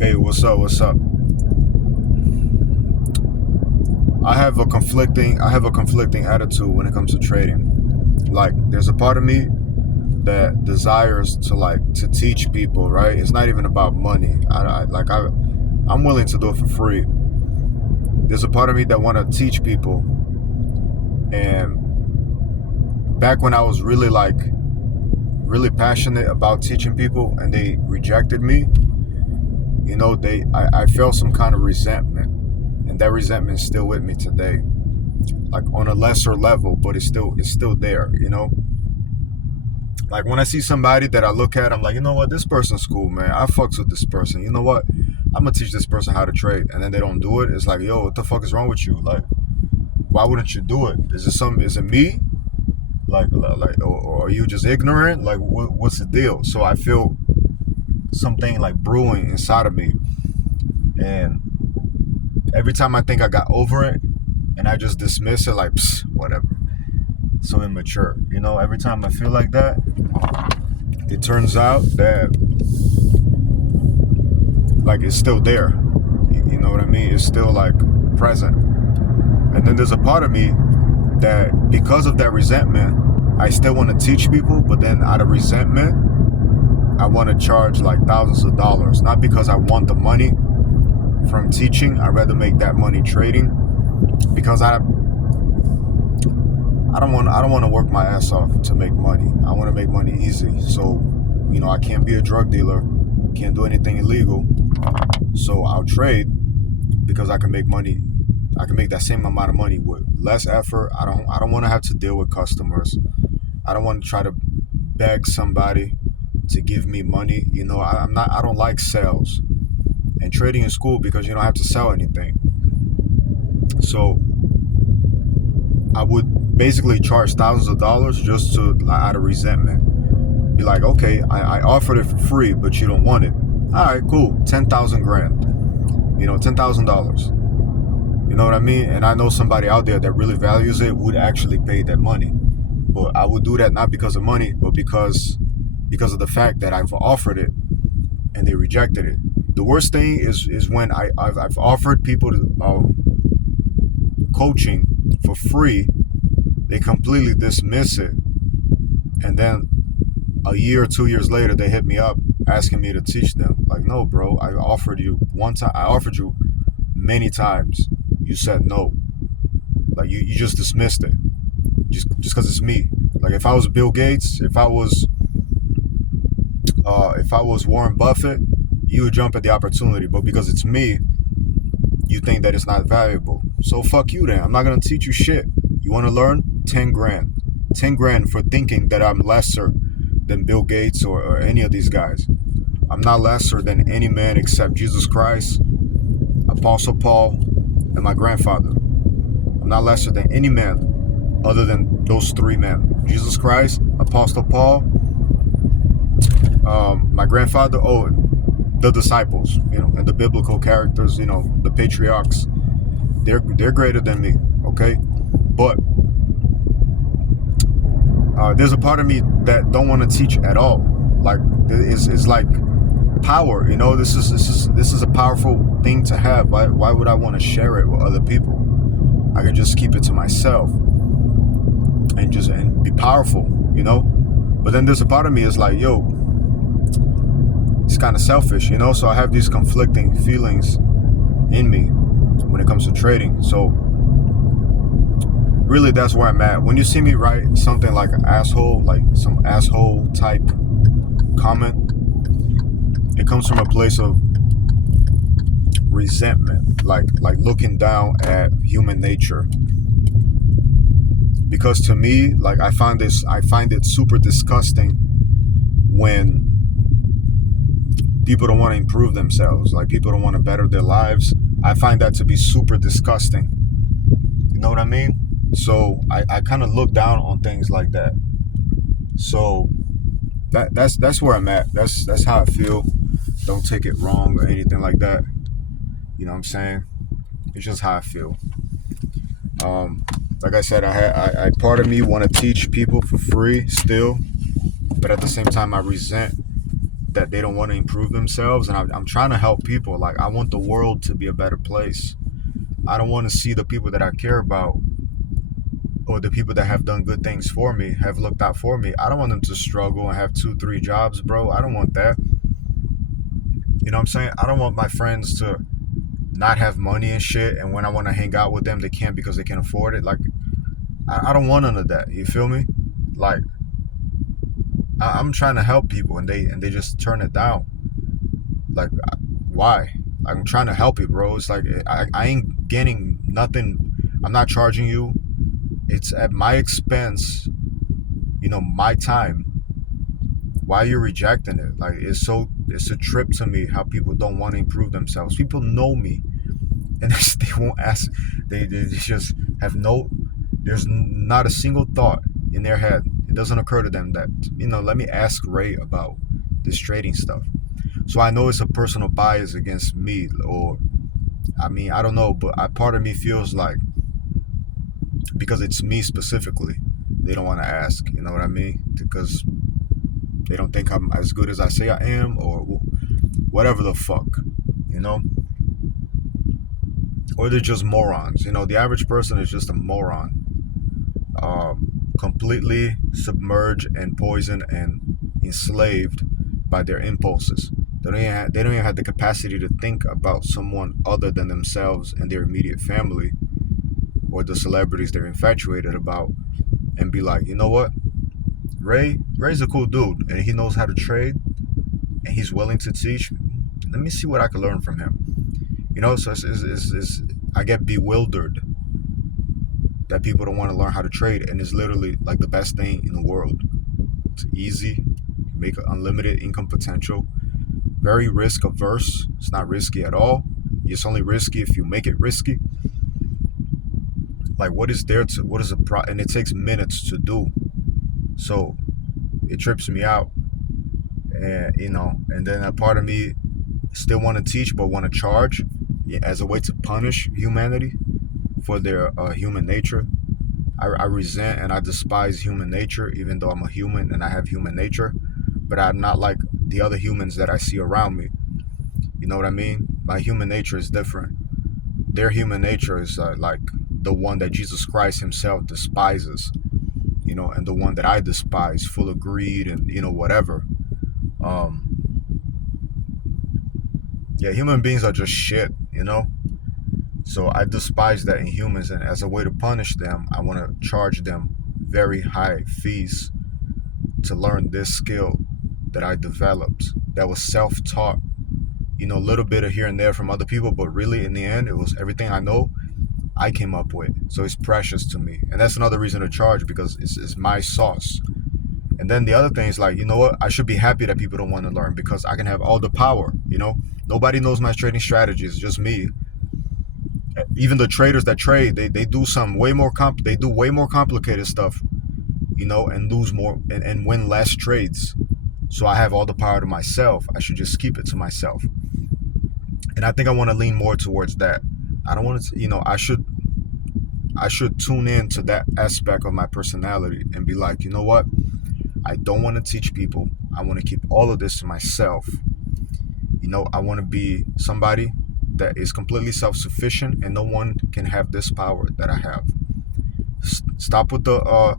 Hey, what's up? What's up? I have a conflicting attitude when it comes to trading. Like, there's a part of me that desires to teach people, right? It's not even about money. I'm willing to do it for free. There's a part of me that want to teach people, and back when I was really passionate about teaching people, and they rejected me, I felt some kind of resentment, and that resentment is still with me today, like on a lesser level, but it's still there. Like when I see somebody that I look at, I'm like, you know what, this person's cool, man. I fucks with this person. You know what? I'm gonna teach this person how to trade, and then they don't do it. It's like, yo, what the fuck is wrong with you? Like, why wouldn't you do it? Is it me? Or are you just ignorant? Like, what's the deal? So I feel something like brewing inside of me, and every time I think I got over it, and I just dismiss it like, psst, whatever. So immature. Every time I feel like that, it turns out that like it's still there. You know what I mean? It's still like present. And then there's a part of me that because of that resentment, I still want to teach people, but then out of resentment, I want to charge like thousands of dollars. Not because I want the money from teaching. I'd rather make that money trading, because I don't want to work my ass off to make money. I want to make money easy. So, I can't be a drug dealer, can't do anything illegal. So I'll trade because I can make money. I can make that same amount of money with less effort. I don't want to have to deal with customers. I don't want to try to beg somebody to give me money. I don't like sales. And trading is cool because you don't have to sell anything. So I would basically charge thousands of dollars just to, out of resentment, be like, okay, I offered it for free, but you don't want it. All right, cool. 10,000 grand. $10,000. You know what I mean? And I know somebody out there that really values it would actually pay that money. But I would do that not because of money, but because of the fact that I've offered it and they rejected it. The worst thing is when I've offered people coaching for free, they completely dismiss it, and then a year or 2 years later they hit me up asking me to teach them. Like, no, bro, I offered you one time. I offered you many times. You said no. Like, you just dismissed it just because it's me. Like, if I was Bill Gates, if I was Warren Buffett, you would jump at the opportunity. But because it's me, you think that it's not valuable. So fuck you then. I'm not gonna teach you shit. You want to learn? 10 grand. 10 grand for thinking that I'm lesser than Bill Gates or any of these guys. I'm not lesser than any man except Jesus Christ, Apostle Paul, and my grandfather. I'm not lesser than any man other than those three men. Jesus Christ, Apostle Paul, my grandfather, the disciples, and the biblical characters, the patriarchs. They're greater than me, okay? But there's a part of me that don't want to teach at all. Like, it's like power, This is a powerful thing to have. Why would I want to share it with other people? I could just keep it to myself and be powerful, But then there's a part of me is like, yo, it's kind of selfish, So I have these conflicting feelings in me when it comes to trading. So really, that's where I'm at. When you see me write something like an asshole, like some asshole type comment, it comes from a place of resentment, like looking down at human nature. Because to me, like, I find it super disgusting when people don't want to improve themselves, like people don't want to better their lives. I find that to be super disgusting. You know what I mean? So I kind of look down on things like that. So that's where I'm at. That's how I feel. Don't take it wrong or anything like that. You know what I'm saying? It's just how I feel. Like I said, I part of me want to teach people for free still, but at the same time I resent that they don't want to improve themselves, and I'm trying to help people. Like, I want the world to be a better place. I don't want to see the people that I care about, or the people that have done good things for me, have looked out for me. I don't want them to struggle and have 2-3 jobs, bro. I don't want that. You know what I'm saying? I don't want my friends to not have money and shit, and when I want to hang out with them, they can't because they can't afford it. Like, I don't want none of that. You feel me? Like, I'm trying to help people, and they just turn it down. Like, why? I'm trying to help you, bro. It's like, I ain't getting nothing. I'm not charging you. It's at my expense, my time. Why are you rejecting it? Like, it's a trip to me how people don't want to improve themselves. People know me, and they won't ask. They just have there's not a single thought in their head. It doesn't occur to them that, let me ask Ray about this trading stuff. So I know it's a personal bias against me, or, I don't know, but part of me feels like, because it's me specifically, they don't want to ask, you know what I mean? Because they don't think I'm as good as I say I am, or whatever the fuck, or they're just morons. The average person is just a moron, completely submerged and poisoned and enslaved by their impulses. They don't even have the capacity to think about someone other than themselves and their immediate family, or the celebrities they're infatuated about, and be like, you know what? Ray's a cool dude, and he knows how to trade, and he's willing to teach. Let me see what I can learn from him. So I get bewildered that people don't want to learn how to trade, and it's literally like the best thing in the world. It's easy, you make an unlimited income potential, very risk averse. It's not risky at all. It's only risky if you make it risky. Like, what is and it takes minutes to do. So it trips me out, and and then a part of me still want to teach, but want to charge, as a way to punish humanity for their human nature. I resent and I despise human nature, even though I'm a human and I have human nature, but I'm not like the other humans that I see around me. You know what I mean? My human nature is different. Their human nature is like the one that Jesus Christ himself despises, and the one that I despise, full of greed and, whatever. Yeah, human beings are just shit, So I despise that in humans, and as a way to punish them, I want to charge them very high fees to learn this skill that I developed, that was self-taught. A little bit of here and there from other people, but really in the end, it was everything I know I came up with. So it's precious to me, and that's another reason to charge, because it's my sauce. And then the other thing is, like, you know what? I should be happy that people don't want to learn, because I can have all the power. Nobody knows my trading strategies, just me. Even the traders that trade, they do some way more complicated stuff, and lose more and win less trades. So I have all the power to myself. I should just keep it to myself. And I think I want to lean more towards that. I don't want to, I should tune in to that aspect of my personality and be like, you know what? I don't want to teach people. I want to keep all of this to myself. I want to be somebody that is completely self-sufficient, and no one can have this power that I have. Stop with the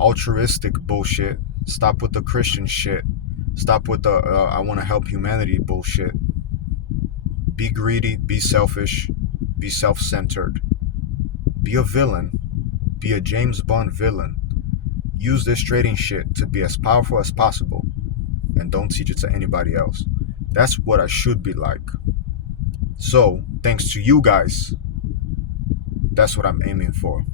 altruistic bullshit. Stop with the Christian shit. Stop with the I want to help humanity bullshit. Be greedy, be selfish, be self-centered. Be a villain. Be a James Bond villain. Use this trading shit to be as powerful as possible, and don't teach it to anybody else. That's what I should be like. So, thanks to you guys, that's what I'm aiming for.